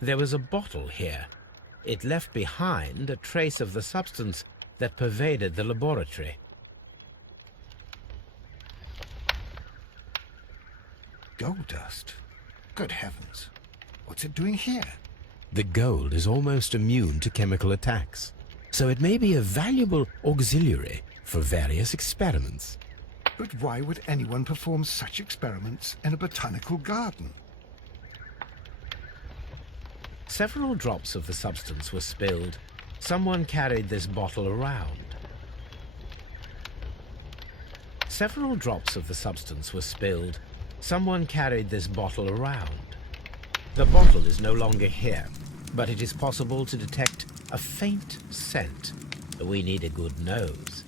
There was a bottle here. It left behind a trace of the substance that pervaded the laboratory. Gold dust? Good heavens. What's it doing here? The gold is almost immune to chemical attacks, so it may be a valuable auxiliary for various experiments. But why would anyone perform such experiments in a botanical garden? Several drops of the substance were spilled. Someone carried this bottle around. Several drops of the substance were spilled. Someone carried this bottle around. The bottle is no longer here, but it is possible to detect a faint scent. We need a good nose.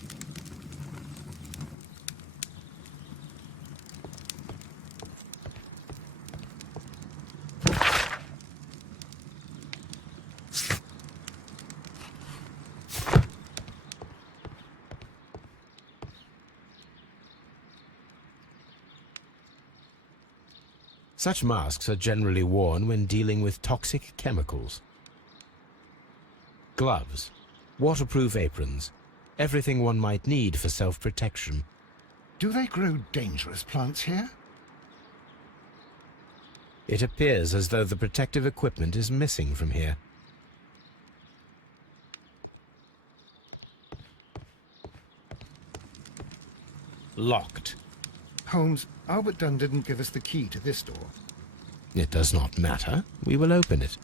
Such masks are generally worn when dealing with toxic chemicals. Gloves, waterproof aprons, everything one might need for self-protection. Do they grow dangerous plants here? It appears as though the protective equipment is missing from here. Locked. Holmes, Albert Dunn didn't give us the key to this door. It does not matter. We will open it.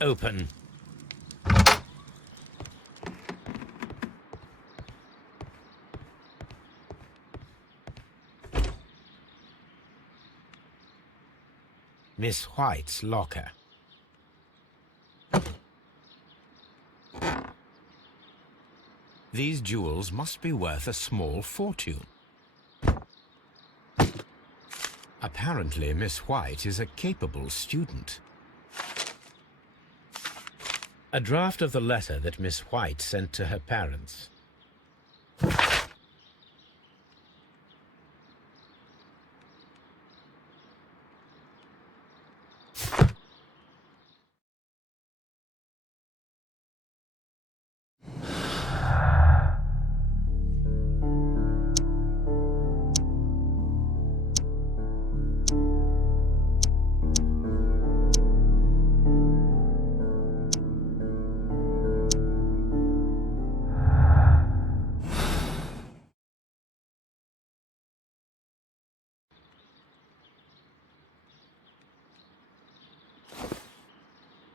Open. Miss White's locker. These jewels must be worth a small fortune. Apparently, Miss White is a capable student. A draft of the letter that Miss White sent to her parents.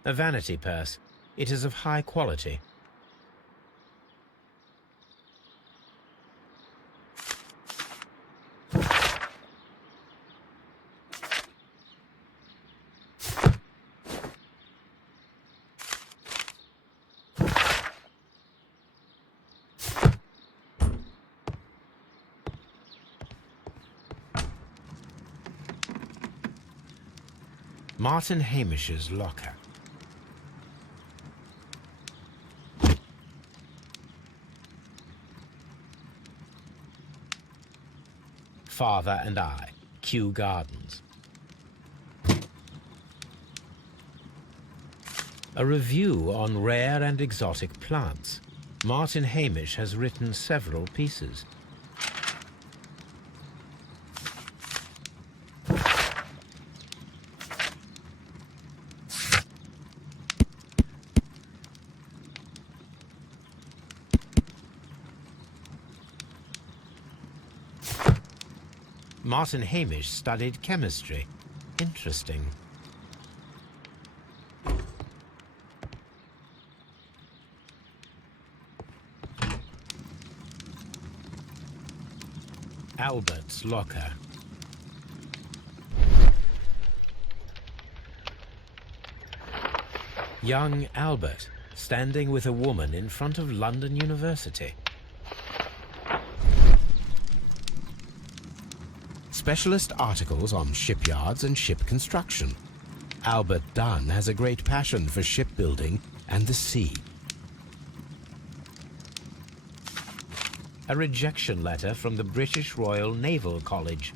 A vanity purse. It is of high quality. Martin Hamish's locker. Father and I, Kью-Гарденс. A review on rare and exotic plants. Martin Hamish has written several pieces. Martin Hamish studied chemistry. Interesting. Albert's locker. Young Albert, standing with a woman in front of London University. Specialist articles on shipyards and ship construction. Albert Dunn has a great passion for shipbuilding and the sea. A rejection letter from the British Royal Naval College.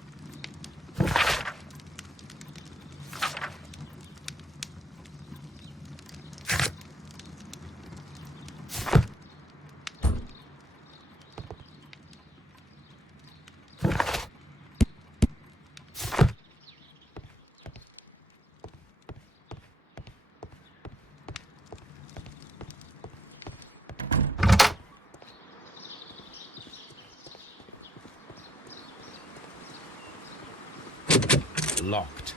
Locked.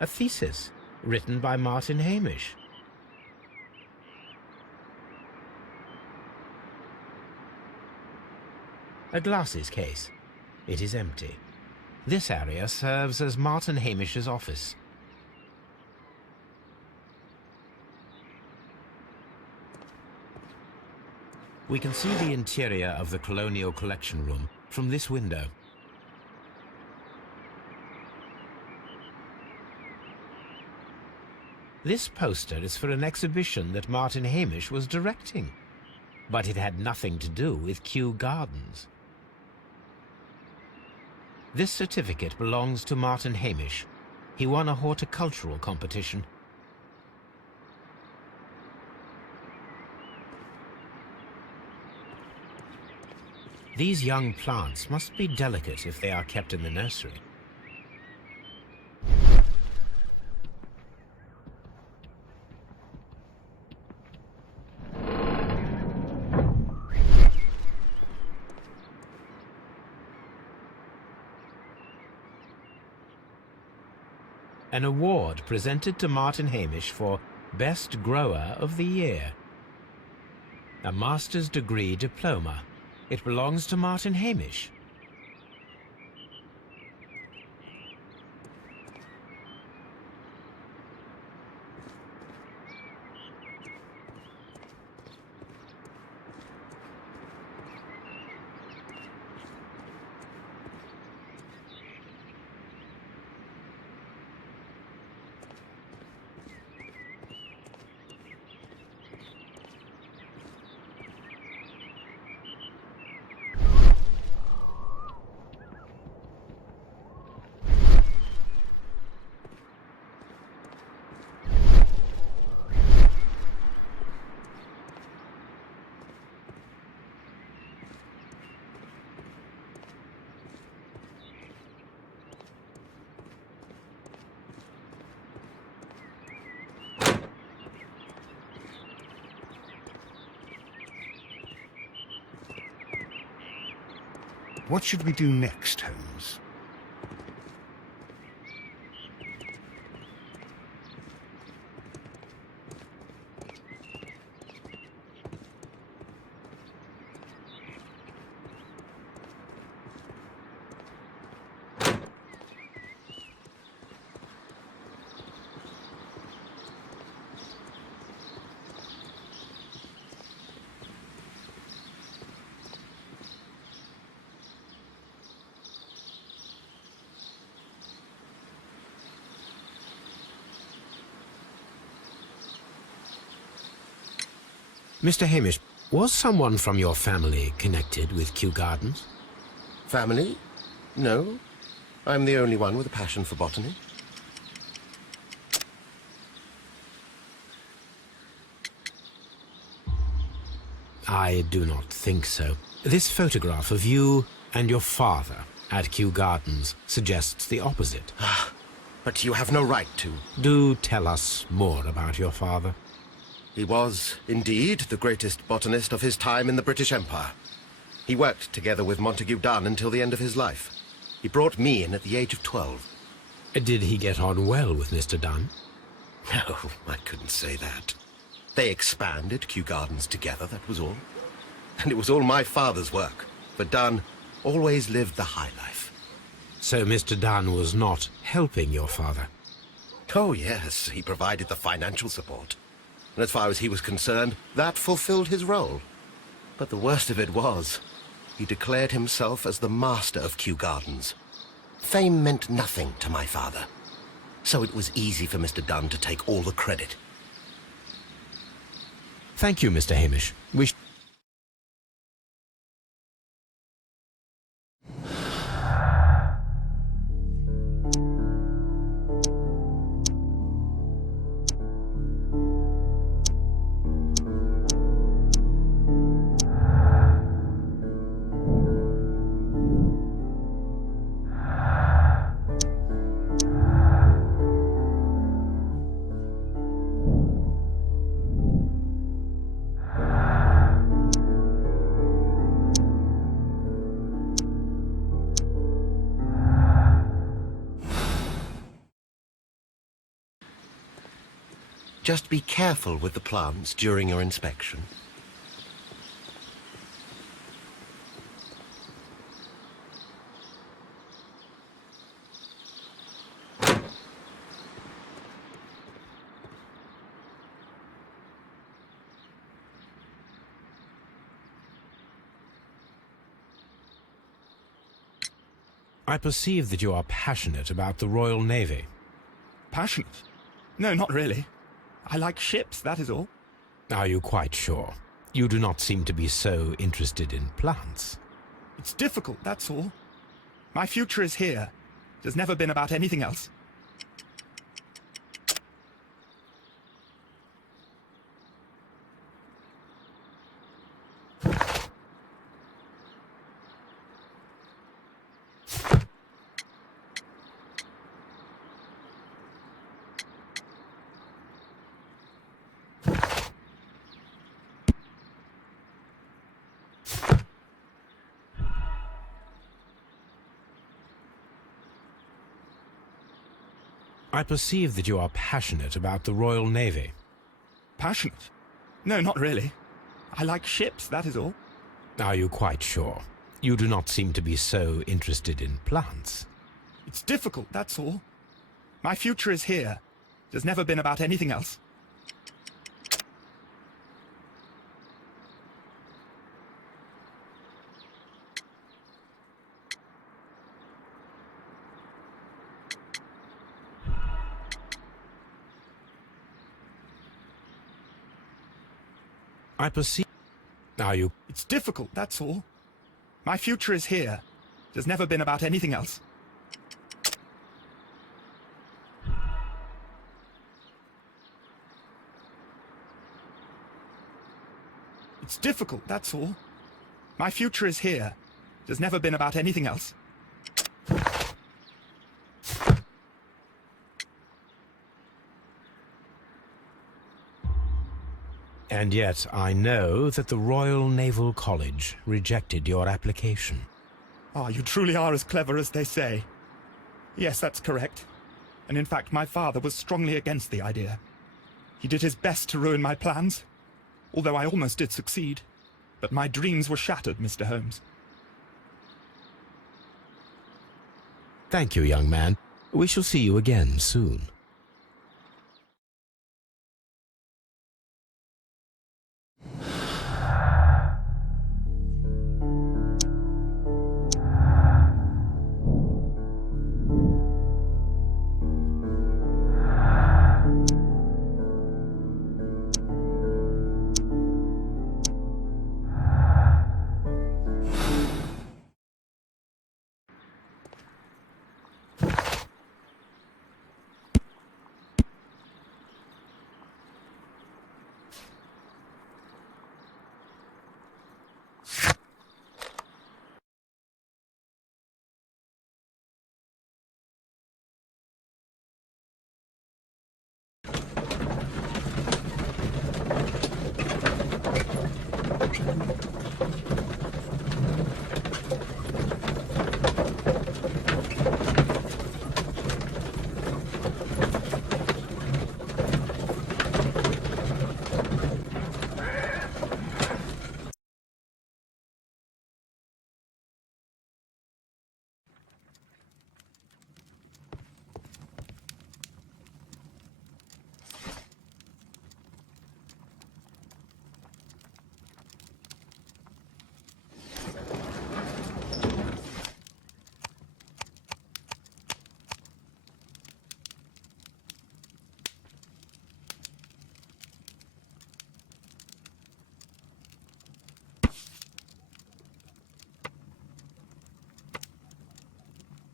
A thesis written by Martin Hamish. A glasses case. It is empty. This area serves as Martin Hamish's office. We can see the interior of the Colonial Collection Room from this window. This poster is for an exhibition that Martin Hamish was directing, but it had nothing to do with Kью-Гарденс. This certificate belongs to Martin Hamish. He won a horticultural competition. These young plants must be delicate if they are kept in the nursery. An award presented to Martin Hamish for Best Grower of the Year. A master's degree diploma. It belongs to Martin Hamish. What should we do next, Holmes? Mr. Hamish, was someone from your family connected with Kью-Гарденс? Family? No. I'm the only one with a passion for botany. I do not think so. This photograph of you and your father at Kью-Гарденс suggests the opposite. But you have no right to. Do tell us more about your father. He was, indeed, the greatest botanist of his time in the British Empire. He worked together with Montague Dunn until the end of his life. He brought me in at the age of 12. Did he get on well with Mr. Dunn? No, I couldn't say that. They expanded Kью-Гарденс together, that was all. And it was all my father's work, for Dunn always lived the high life. So Mr. Dunn was not helping your father? Oh, yes, he provided the financial support. And as far as he was concerned, that fulfilled his role. But the worst of it was, he declared himself as the master of Kью-Гарденс. Fame meant nothing to my father. So it was easy for Mr. Dunn to take all the credit. Thank you, Mr. Hamish. Just be careful with the plants during your inspection. I perceive that you are passionate about the Royal Navy. Passionate? No, not really. I like ships, that is all. Are you quite sure? You do not seem to be so interested in plants. It's difficult, that's all. My future is here. It has never been about anything else. I perceive that you are passionate about the Royal Navy. Passionate? No, not really. I like ships, that is all. Are you quite sure? You do not seem to be so interested in plants. It's difficult, that's all. My future is here. It has never been about anything else. I perceive... Are you... It's difficult, that's all. My future is here. It has never been about anything else. It's difficult, that's all. My future is here. It has never been about anything else. And yet I know that the Royal Naval College rejected your application. Ah, you truly are as clever as they say. Yes, that's correct. And in fact, my father was strongly against the idea. He did his best to ruin my plans, although I almost did succeed. But my dreams were shattered, Mr. Holmes. Thank you, young man. We shall see you again soon.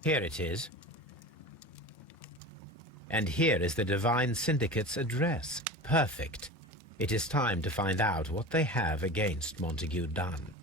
Here it is. And here is the Divine Syndicate's address. Perfect. It is time to find out what they have against Montague Dunn.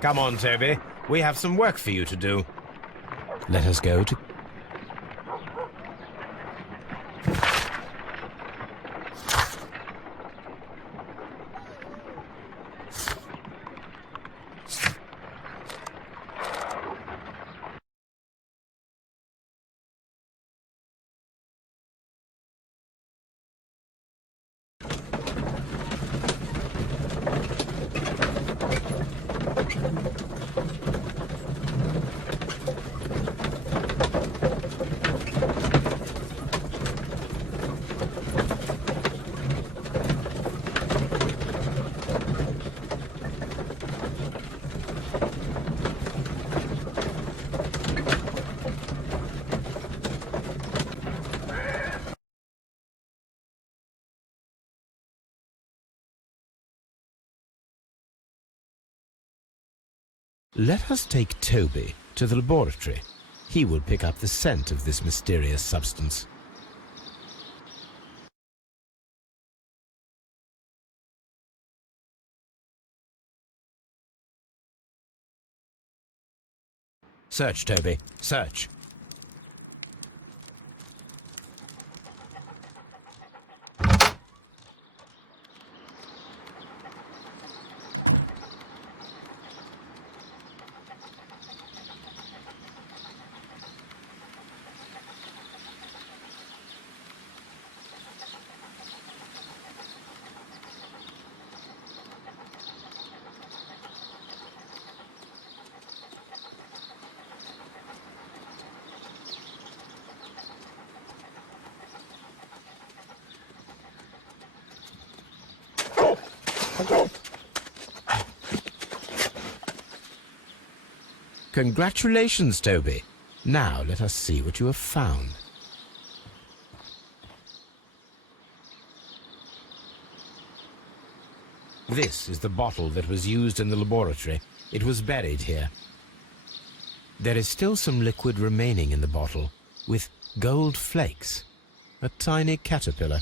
Come on, Toby. We have some work for you to do. Let us go to... Let us take Toby to the laboratory. He will pick up the scent of this mysterious substance. Search, Toby. Search. Congratulations, Toby. Now let us see what you have found. This is the bottle that was used in the laboratory. It was buried here. There is still some liquid remaining in the bottle, with gold flakes. A tiny caterpillar.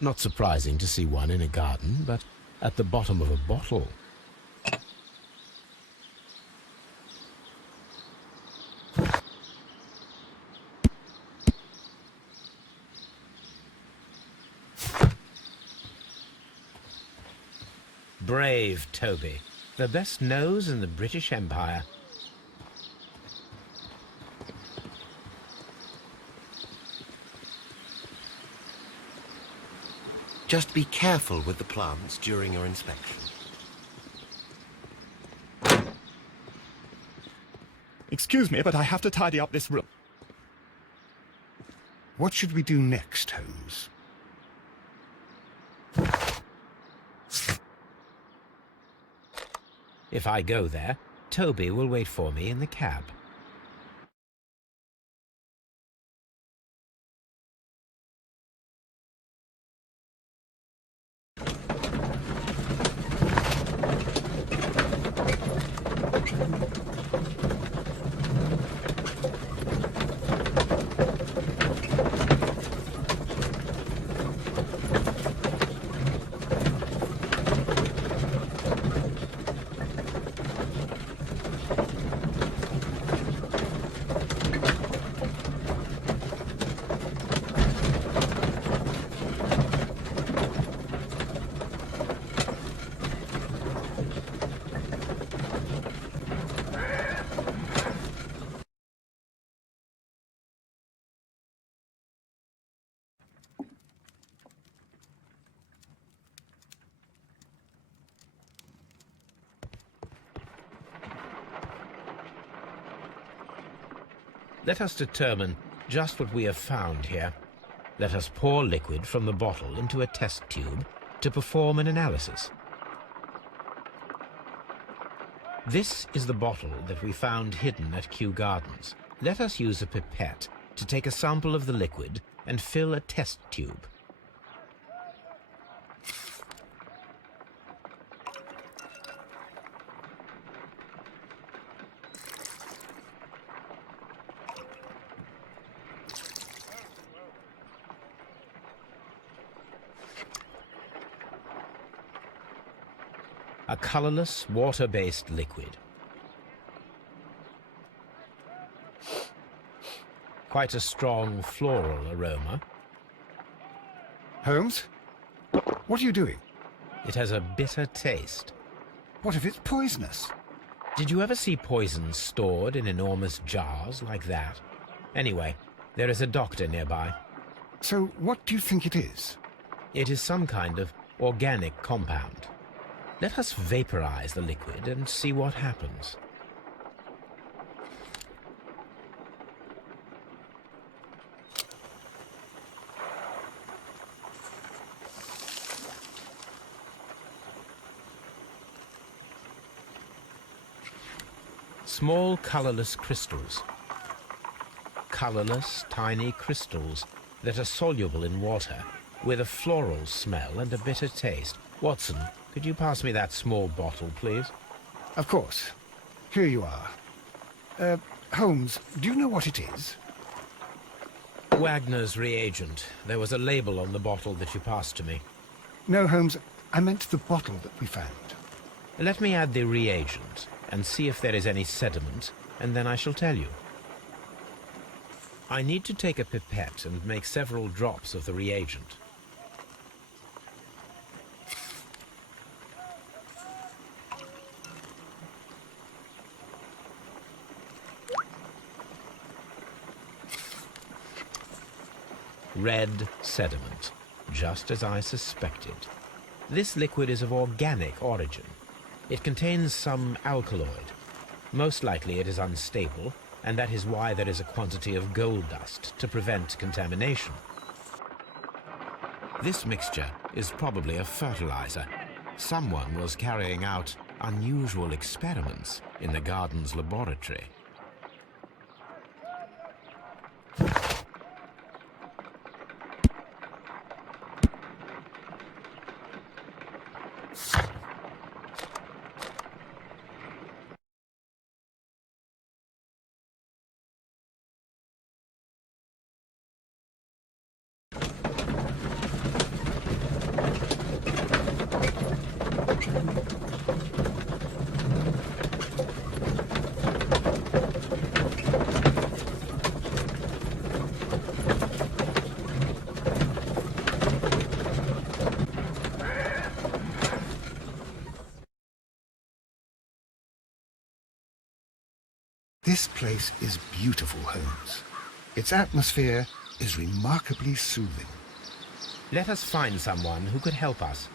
Not surprising to see one in a garden, but at the bottom of a bottle. Brave Toby, the best nose in the British Empire. Just be careful with the plants during your inspection. Excuse me, but I have to tidy up this room. What should we do next, Holmes? If I go there, Toby will wait for me in the cab. Let us determine just what we have found here. Let us pour liquid from the bottle into a test tube to perform an analysis. This is the bottle that we found hidden at Kyu-Gardens. Let us use a pipette to take a sample of the liquid and fill a test tube. A colorless, water-based liquid. Quite a strong floral aroma. Holmes? What are you doing? It has a bitter taste. What if it's poisonous? Did you ever see poison stored in enormous jars like that? Anyway, there is a doctor nearby. So what do you think it is? It is some kind of organic compound. Let us vaporize the liquid and see what happens. Small colorless crystals. Colorless, tiny crystals that are soluble in water, with a floral smell and a bitter taste. Watson, could you pass me that small bottle, please? Of course. Here you are. Holmes, do you know what it is? Wagner's reagent. There was a label on the bottle that you passed to me. No, Holmes, I meant the bottle that we found. Let me add the reagent and see if there is any sediment, and then I shall tell you. I need to take a pipette and make several drops of the reagent. Red sediment, just as I suspected. This liquid is of organic origin. It contains some alkaloid. Most likely it is unstable, and that is why there is a quantity of gold dust to prevent contamination. This mixture is probably a fertilizer. Someone was carrying out unusual experiments in the garden's laboratory. This place is beautiful, Holmes. Its atmosphere is remarkably soothing. Let us find someone who could help us.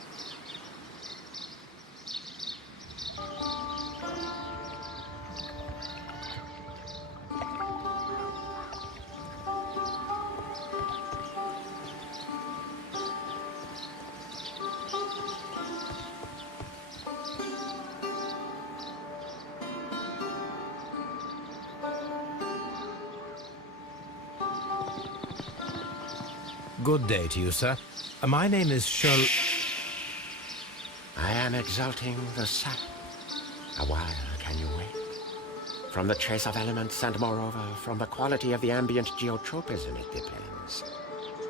Good day to you, sir. My name is Sherlock... I am exalting the sun. A while can you wait? From the trace of elements and moreover from the quality of the ambient geotropism it depends.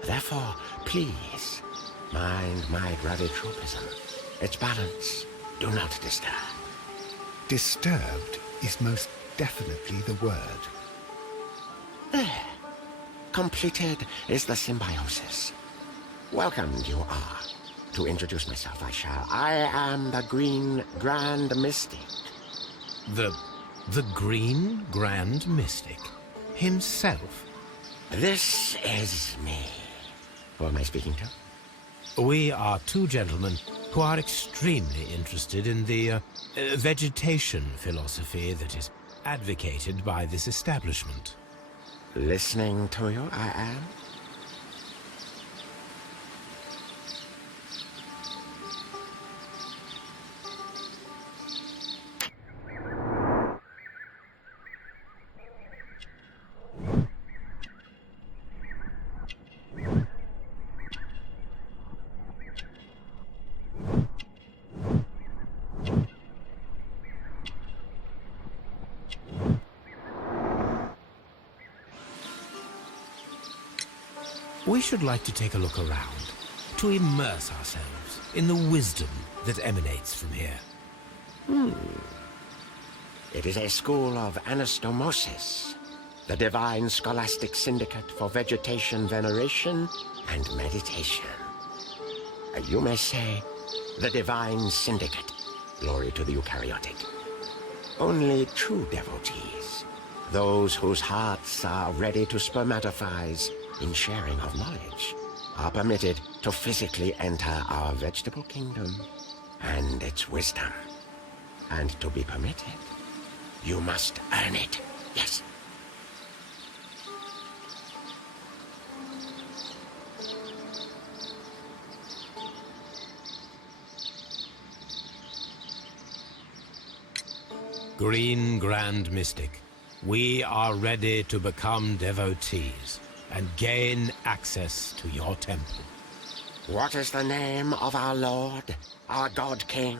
Therefore, please, mind my gravitropism. Its balance, do not disturb. Disturbed is most definitely the word. There. Completed is the symbiosis. Welcomed you are. To introduce myself, I am the Green Grand Mystic. The Green Grand Mystic? Himself? This is me. Who am I speaking to? We are two gentlemen who are extremely interested in the vegetation philosophy that is advocated by this establishment. Listening to you, I am. We should like to take a look around, to immerse ourselves in the wisdom that emanates from here. It is a school of anastomosis, the divine scholastic syndicate for vegetation veneration and meditation. You may say, the divine syndicate, glory to the eukaryotic. Only true devotees, those whose hearts are ready to spermatophize in sharing of knowledge, are permitted to physically enter our vegetable kingdom and its wisdom. And to be permitted, you must earn it, yes. Green Grand Mystic, we are ready to become devotees and gain access to your temple. What is the name of our Lord, our God King?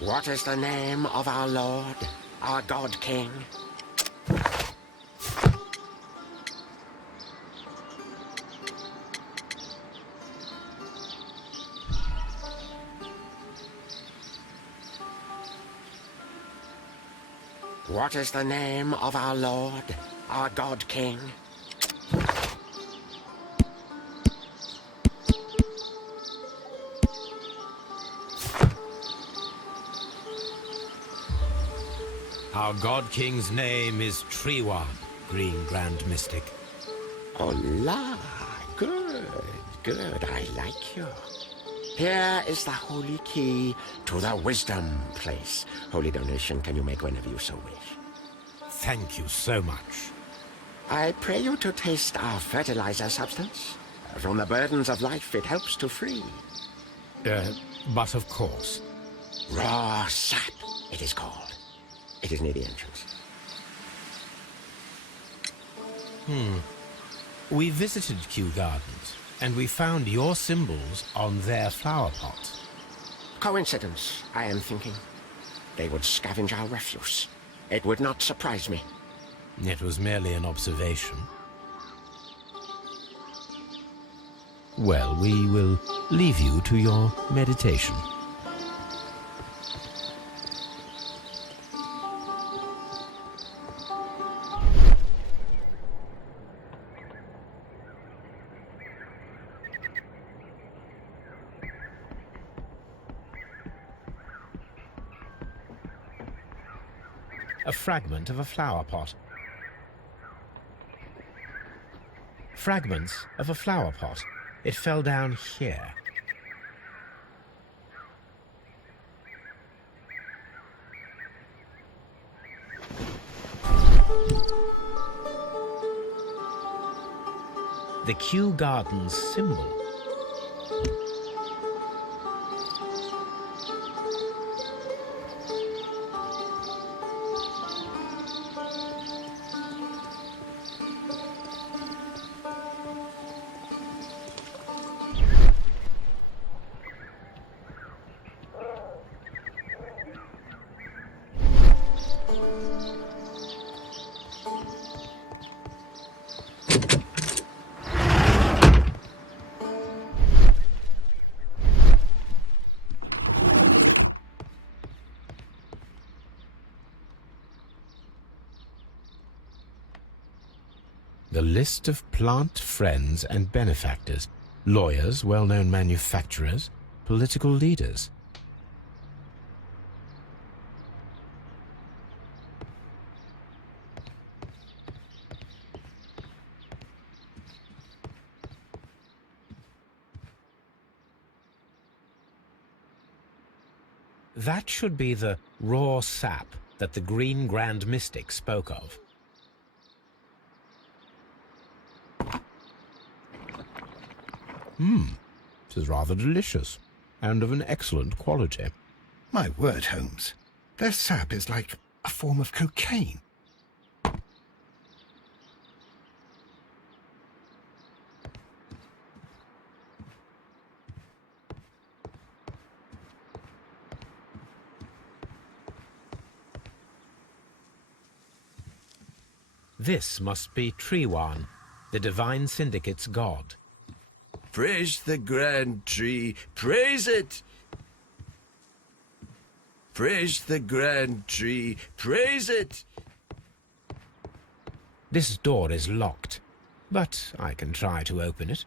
What is the name of our Lord, our God King? What is the name of our Lord, our God King? Our God King's name is Treewan, Green Grand Mystic. Oh la, good, I like you. Here is the holy key to the wisdom place. Holy donation can you make whenever you so wish. Thank you so much. I pray you to taste our fertilizer substance. From the burdens of life it helps to free. But of course. Raw sap, it is called. It is near the entrance. We visited Kью-Гарденс, and we found your symbols on their flower pots. Coincidence, I am thinking. They would scavenge our refuse. It would not surprise me. It was merely an observation. Well, we will leave you to your meditation. a fragment of a flower pot. Fragments of a flower pot. It fell down here. The Kью-Гарденс symbol. The list of plant friends and benefactors, lawyers, well-known manufacturers, political leaders. That should be the raw sap that the Green Grand Mystic spoke of. It is rather delicious, and of an excellent quality. My word, Holmes. Their sap is like a form of cocaine. This must be Triwan, the Divine Syndicate's god. Praise the grand tree, praise it! Praise the grand tree, praise it! This door is locked, but I can try to open it.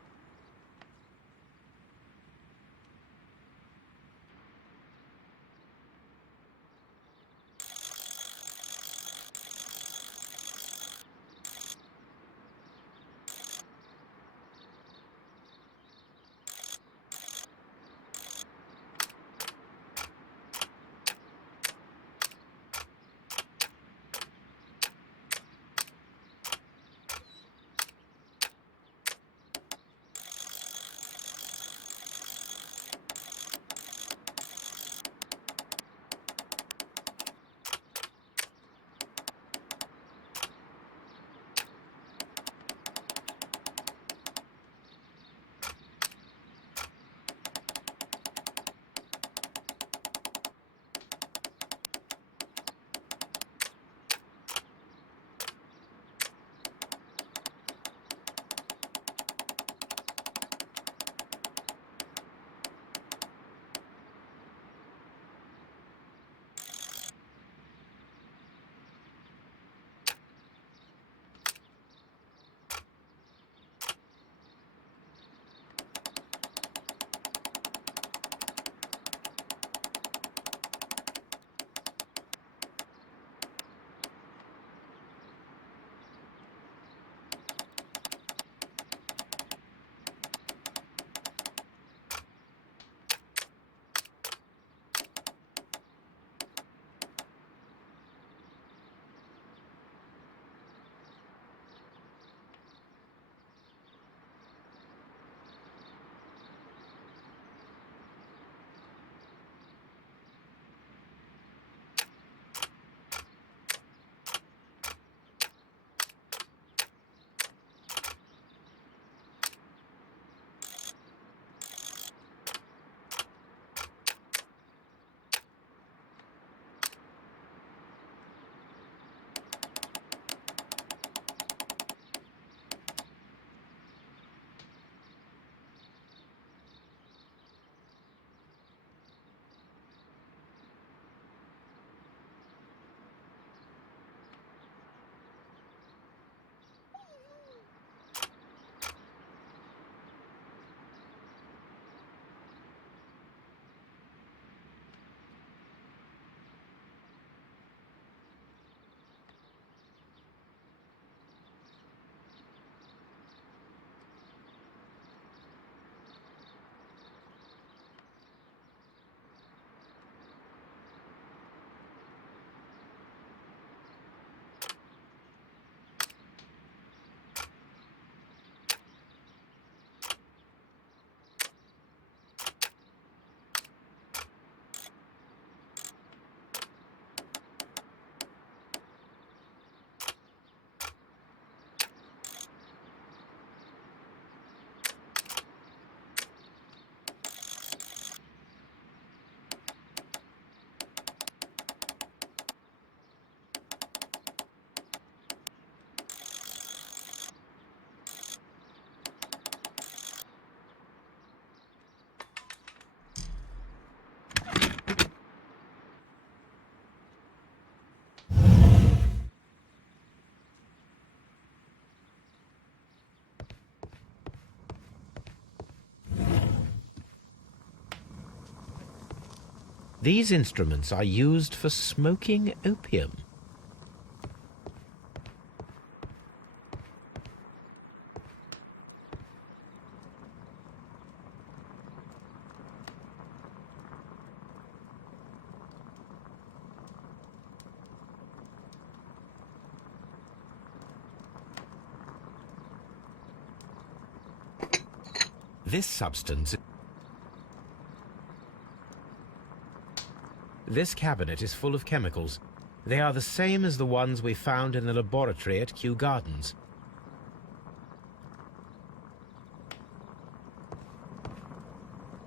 These instruments are used for smoking opium. This substance... This cabinet is full of chemicals. They are the same as the ones we found in the laboratory at Kью-Гарденс.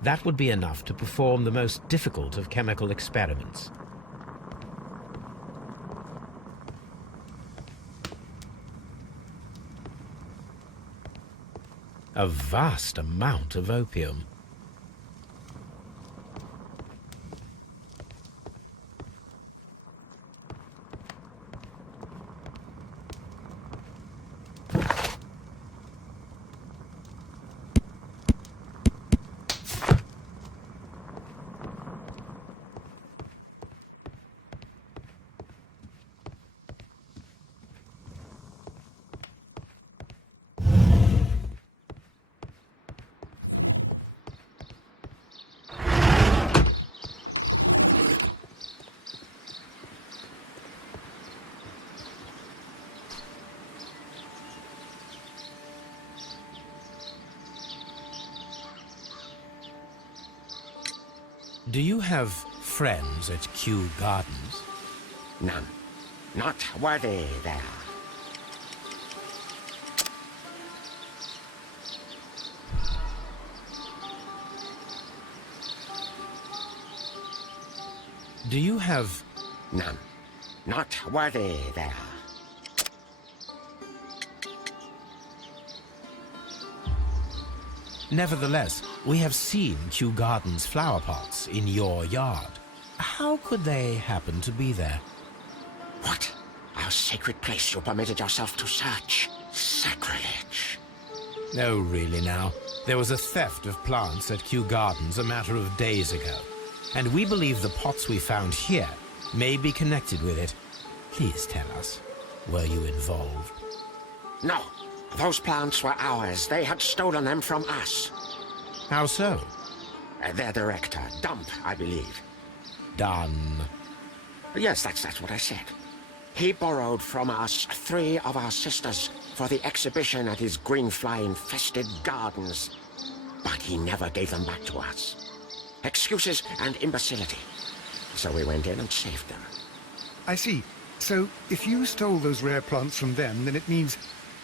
That would be enough to perform the most difficult of chemical experiments. A vast amount of opium. Do you have friends at Kью-Гарденс? None. Not worthy there. Do you have... None. Not worthy there. Nevertheless, we have seen Kью-Гарденс flower pots in your yard. How could they happen to be there? What? Our sacred place you permitted yourself to search? Sacrilege. No, really now. There was a theft of plants at Kью-Гарденс a matter of days ago. And we believe the pots we found here may be connected with it. Please tell us, were you involved? No. Those plants were ours. They had stolen them from us. How so? Their director, Dump, I believe. Done. Yes, that's what I said. He borrowed from us 3 of our sisters for the exhibition at his greenfly-infested gardens. But he never gave them back to us. Excuses and imbecility. So we went in and saved them. I see. So, if you stole those rare plants from them, then it means...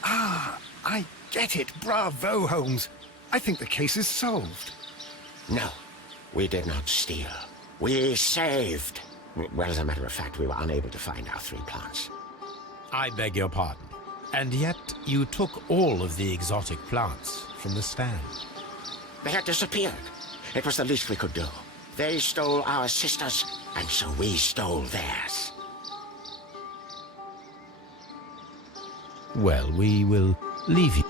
Ah, I get it. Bravo, Holmes. I think the case is solved. No, we did not steal. We saved. Well, as a matter of fact, we were unable to find our 3 plants. I beg your pardon. And yet you took all of the exotic plants from the stand. They had disappeared. It was the least we could do. They stole our sisters, and so we stole theirs. Well, we will leave you.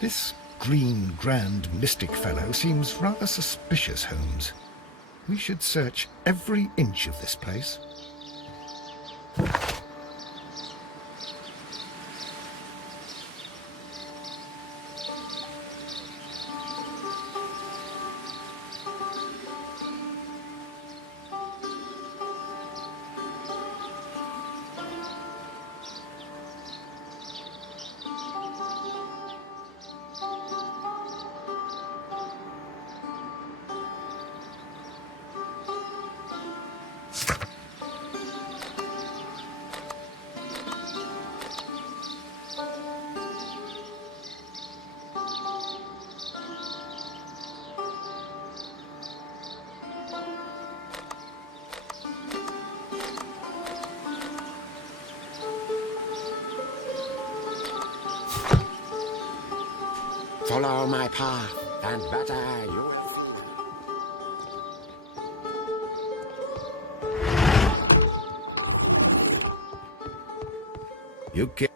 This green grand mystic fellow seems rather suspicious, Holmes. We should search every inch of this place. Follow my path, and better you will. You can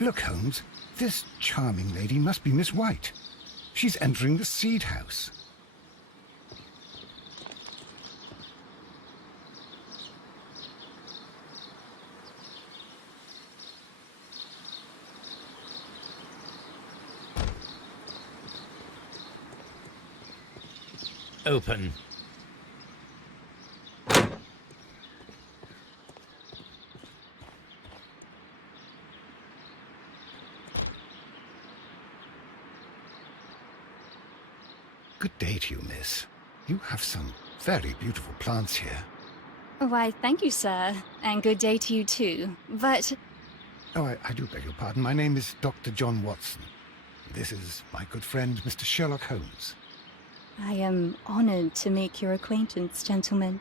Look, Holmes, this charming lady must be Miss White. She's entering the Seed House. Open. Good day to you, miss. You have some very beautiful plants here. Why, thank you, sir. And good day to you, too. But... Oh, I do beg your pardon. My name is Dr. John Watson. This is my good friend, Mr. Sherlock Holmes. I am honored to make your acquaintance, gentlemen.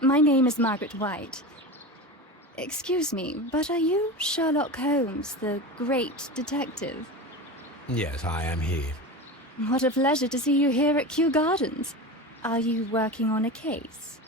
My name is Margaret White. Excuse me, but are you Sherlock Holmes, the great detective? Yes, I am he. What a pleasure to see you here at Kью-Гарденс. Are you working on a case?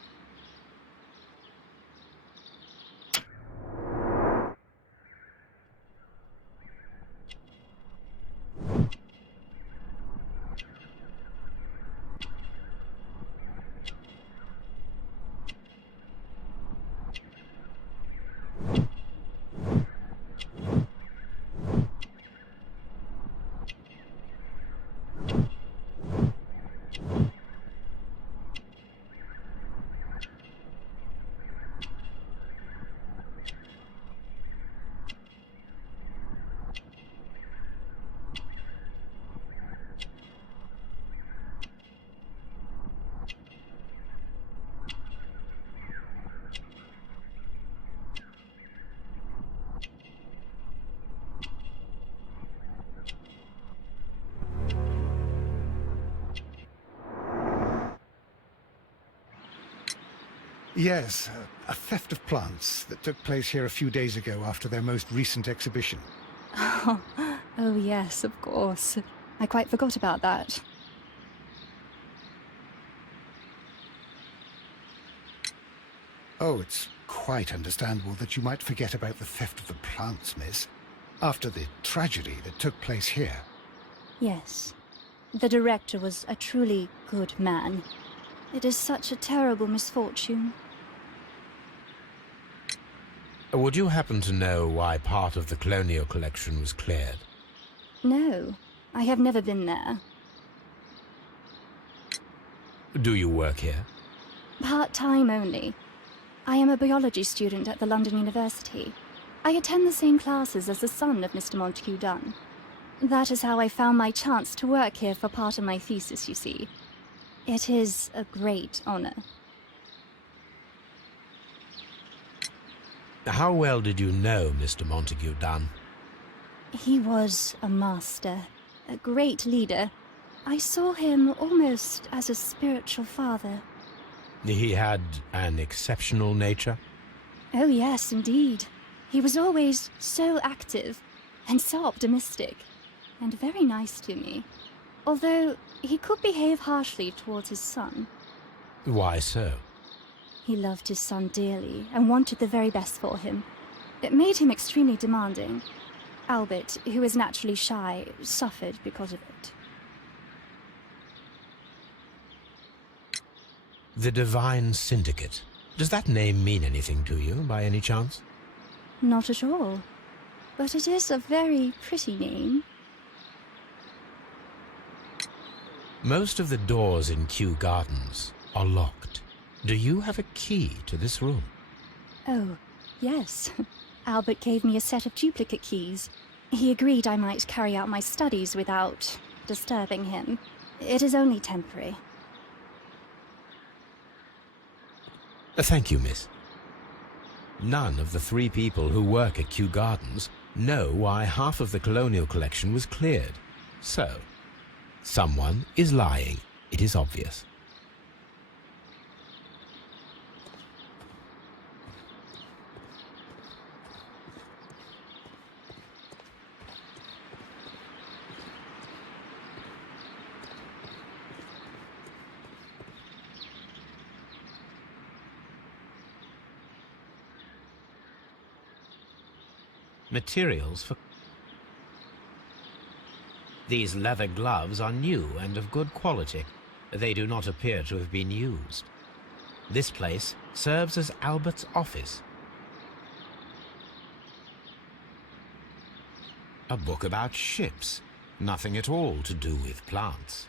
Yes, a theft of plants that took place here a few days ago after their most recent exhibition. Oh, yes, of course. I quite forgot about that. Oh, it's quite understandable that you might forget about the theft of the plants, miss, after the tragedy that took place here. Yes. The director was a truly good man. It is such a terrible misfortune. Would you happen to know why part of the colonial collection was cleared? No, I have never been there. Do you work here? Part-time only. I am a biology student at the London University. I attend the same classes as the son of Mr. Montague Dunn. That is how I found my chance to work here for part of my thesis, you see. It is a great honor. How well did you know Mr. Montague Dunn? He was a master, a great leader. I saw him almost as a spiritual father. He had an exceptional nature? Oh, yes, indeed. He was always so active and so optimistic, and very nice to me. Although he could behave harshly towards his son. Why so? He loved his son dearly and wanted the very best for him. It made him extremely demanding. Albert, who is naturally shy, suffered because of it. The Divine Syndicate. Does that name mean anything to you, by any chance? Not at all. But it is a very pretty name. Most of the doors in Kью-Гарденс are locked. Do you have a key to this room? Oh, yes. Albert gave me a set of duplicate keys. He agreed I might carry out my studies without disturbing him. It is only temporary. Thank you, miss. None of the 3 people who work at Kью-Гарденс know why half of the colonial collection was cleared. So, someone is lying. It is obvious. Materials for... These leather gloves are new and of good quality. They do not appear to have been used. This place serves as Albert's office. A book about ships. Nothing at all to do with plants.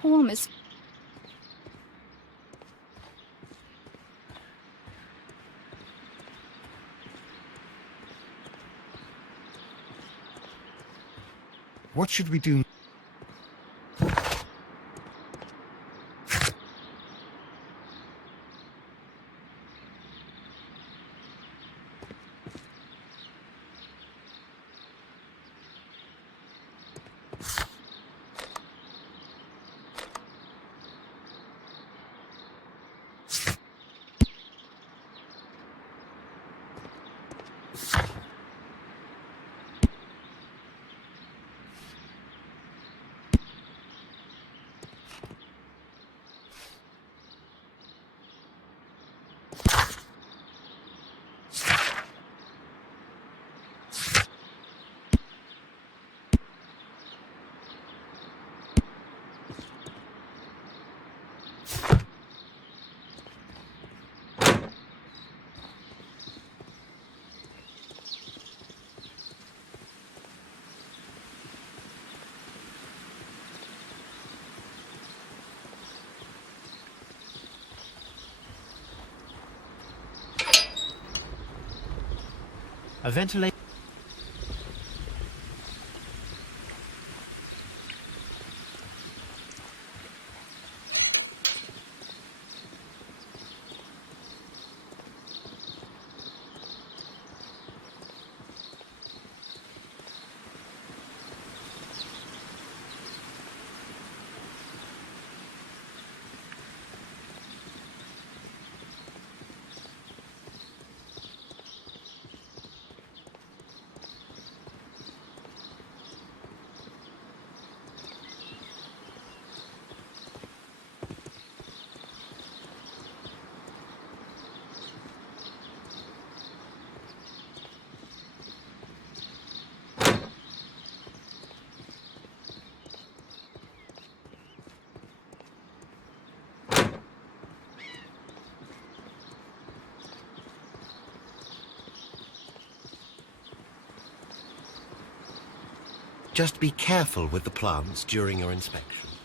Poor Miss... What should we do? A ventilator. Just be careful with the plants during your inspection.